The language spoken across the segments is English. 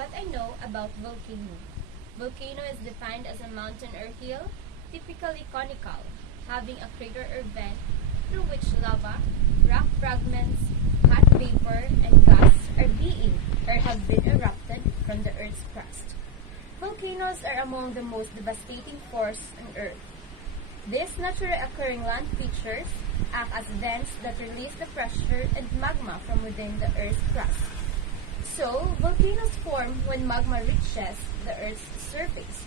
what I know about volcano. Volcano is defined as a mountain or hill, typically conical, having a crater or vent through which lava, rock fragments, hot vapor, and gas are being or have been erupted from the Earth's crust. Volcanoes are among the most devastating forces on Earth. These naturally occurring land features act as vents that release the pressure and magma from within the Earth's crust. So, volcanoes form when magma reaches the Earth's surface.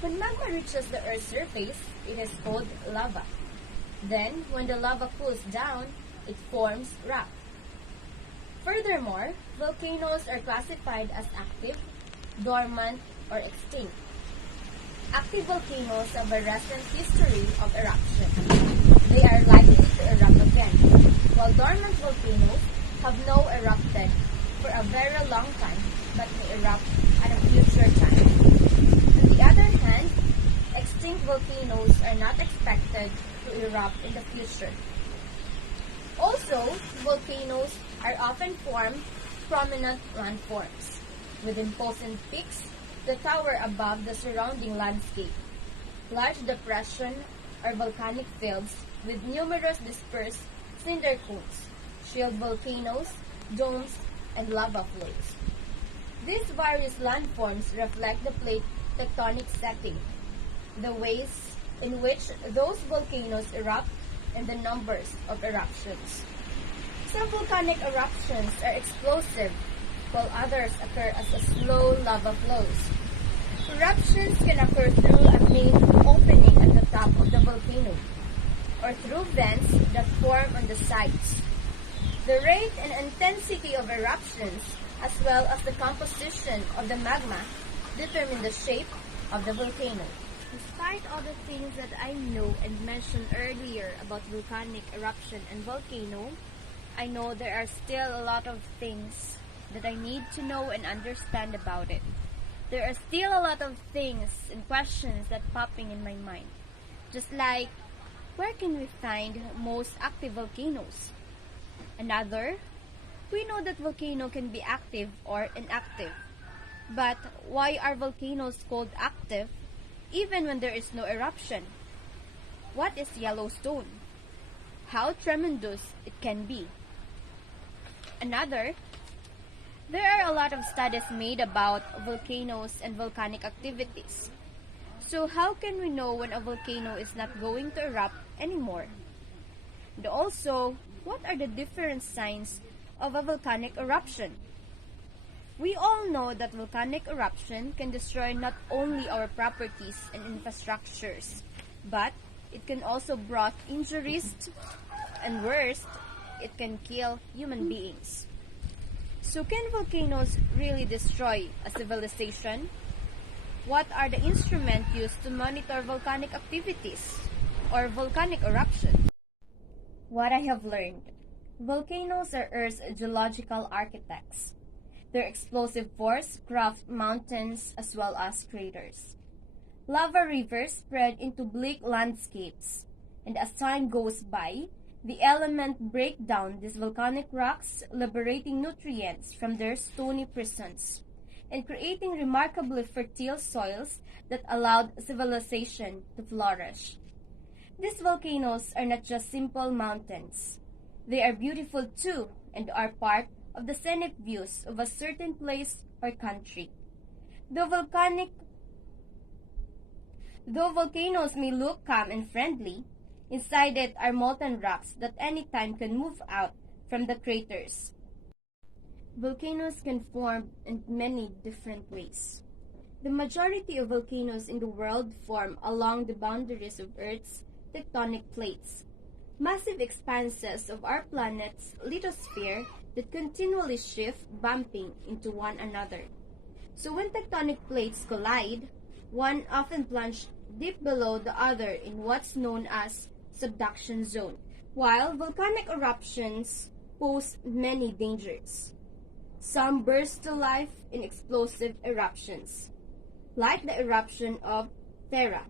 When magma reaches the Earth's surface, it is called lava. Then, when the lava cools down, it forms rock. Furthermore, volcanoes are classified as active, dormant, or extinct. Active volcanoes have a recent history of eruption. They are likely to erupt again, while dormant volcanoes have no erupted for a very long time but may erupt at a future time. On the other hand, extinct volcanoes are not expected to erupt in the future. Also, volcanoes are often formed prominent landforms, with imposing peaks that tower above the surrounding landscape. Large depression or volcanic fields with numerous dispersed cinder cones, shield volcanoes, domes, and lava flows. These various landforms reflect the plate tectonic setting, the ways in which those volcanoes erupt, and the numbers of eruptions. Some volcanic eruptions are explosive, while others occur as slow lava flows. Eruptions can occur through a main opening at the top of the volcano, or through vents that form on the sides. The rate and intensity of eruptions, as well as the composition of the magma, determine the shape of the volcano. Despite all the things that I know and mentioned earlier about volcanic eruption and volcano, I know there are still a lot of things that I need to know and understand about it. There are still a lot of things and questions that popping in my mind. Just like, where can we find most active volcanoes? Another, we know that volcano can be active or inactive. But why are volcanoes called active even when there is no eruption? What is Yellowstone? How tremendous it can be. Another, there are a lot of studies made about volcanoes and volcanic activities. So how can we know when a volcano is not going to erupt anymore? And also, what are the different signs of a volcanic eruption? We all know that volcanic eruption can destroy not only our properties and infrastructures, but it can also bring injuries, and worst, it can kill human beings. So can volcanoes really destroy a civilization? What are the instruments used to monitor volcanic activities or volcanic eruption? What I have learned. Volcanoes are Earth's geological architects. Their explosive force craft mountains as well as craters. Lava rivers spread into bleak landscapes, and as time goes by, the elements break down these volcanic rocks, liberating nutrients from their stony prisons, and creating remarkably fertile soils that allowed civilization to flourish. These volcanoes are not just simple mountains. They are beautiful too, and are part of the scenic views of a certain place or country. Though volcanoes may look calm and friendly, inside it are molten rocks that any time can move out from the craters. Volcanoes can form in many different ways. The majority of volcanoes in the world form along the boundaries of Earth's tectonic plates, massive expanses of our planet's lithosphere that continually shift, bumping into one another. So when tectonic plates collide, one often plunges deep below the other in what's known as subduction zone, while volcanic eruptions pose many dangers. Some burst to life in explosive eruptions, like the eruption of Thera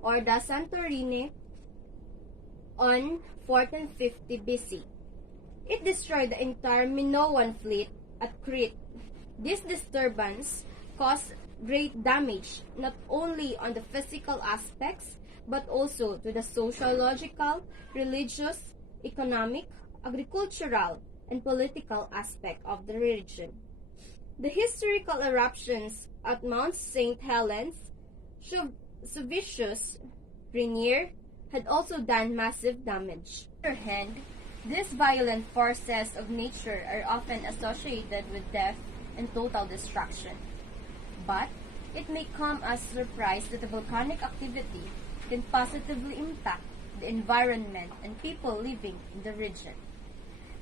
or the Santorini on 1450 BC. It destroyed the entire Minoan fleet at Crete This disturbance caused great damage not only on the physical aspects but also to the sociological, religious, economic, agricultural, and political aspect of the region. The historical eruptions at Mount St. Helens, Suspicious, Rainier had also done massive damage. On the other hand, these violent forces of nature are often associated with death and total destruction. But it may come as a surprise that the volcanic activity can positively impact the environment and people living in the region.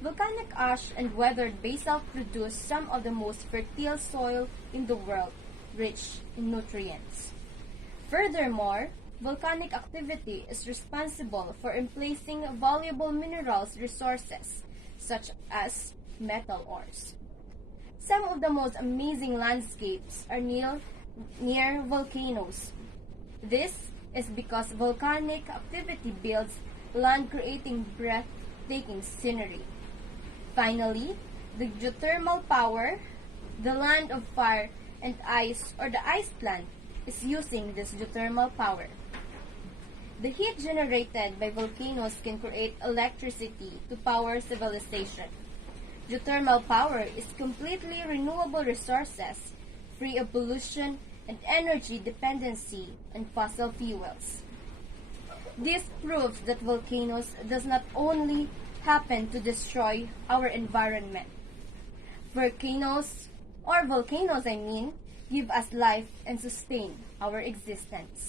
Volcanic ash and weathered basalt produce some of the most fertile soil in the world, rich in nutrients. Furthermore, volcanic activity is responsible for emplacing valuable minerals resources, such as metal ores. Some of the most amazing landscapes are near volcanoes. This is because volcanic activity builds land creating breathtaking scenery. Finally, the geothermal power, the land of fire and ice or the Iceland, is using this geothermal power. The heat generated by volcanoes can create electricity to power civilization. Geothermal power is completely renewable resources, free of pollution and energy dependency on fossil fuels. This proves that volcanoes does not only happen to destroy our environment. Volcanoes, give us life and sustain our existence.